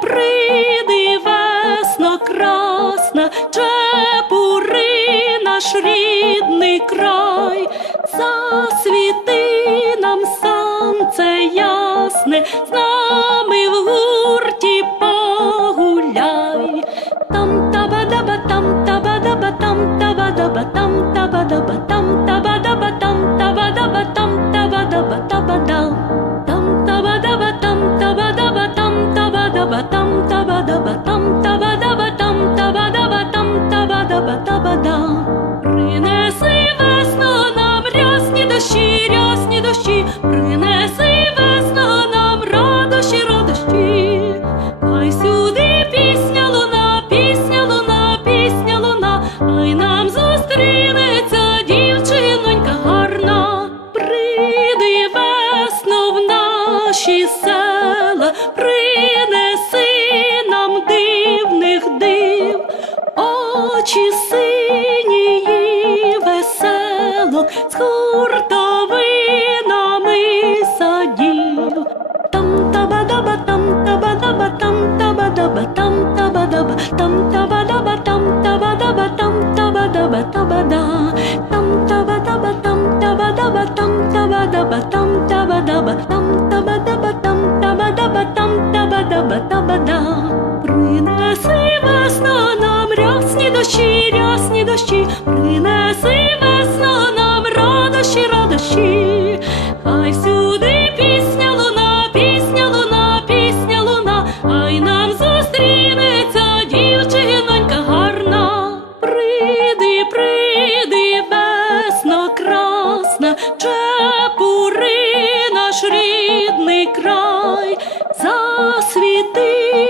приди, весно красна, чепури наш рідний край, засвіти нам сонце ясне, там таба даба таба дам. Принеси весно нам рясні дощі, рясні дощі, принеси весно нам радощі, радощі. Хай сюди пісня луна, пісня луна, пісня луна, хай нам зустрінеться дівчинонька гарна. Приди весно в наші села, очі синії веселок з хуртовинами садів. Там таба даба там таба даба там таба даба там таба даба там таба даба там таба даба там таба даба таба да там таба даба там таба даба там таба даба там таба даба там таба даба там таба даба там рясні дощі, рясні дощі, принеси весно нам радощі, радощі, хай всюди пісня луна, пісня луна, пісня луна, хай нам зустрінеться дівчинонька гарна. Приди, приди, весно красна, чепури наш рідний край, засвіти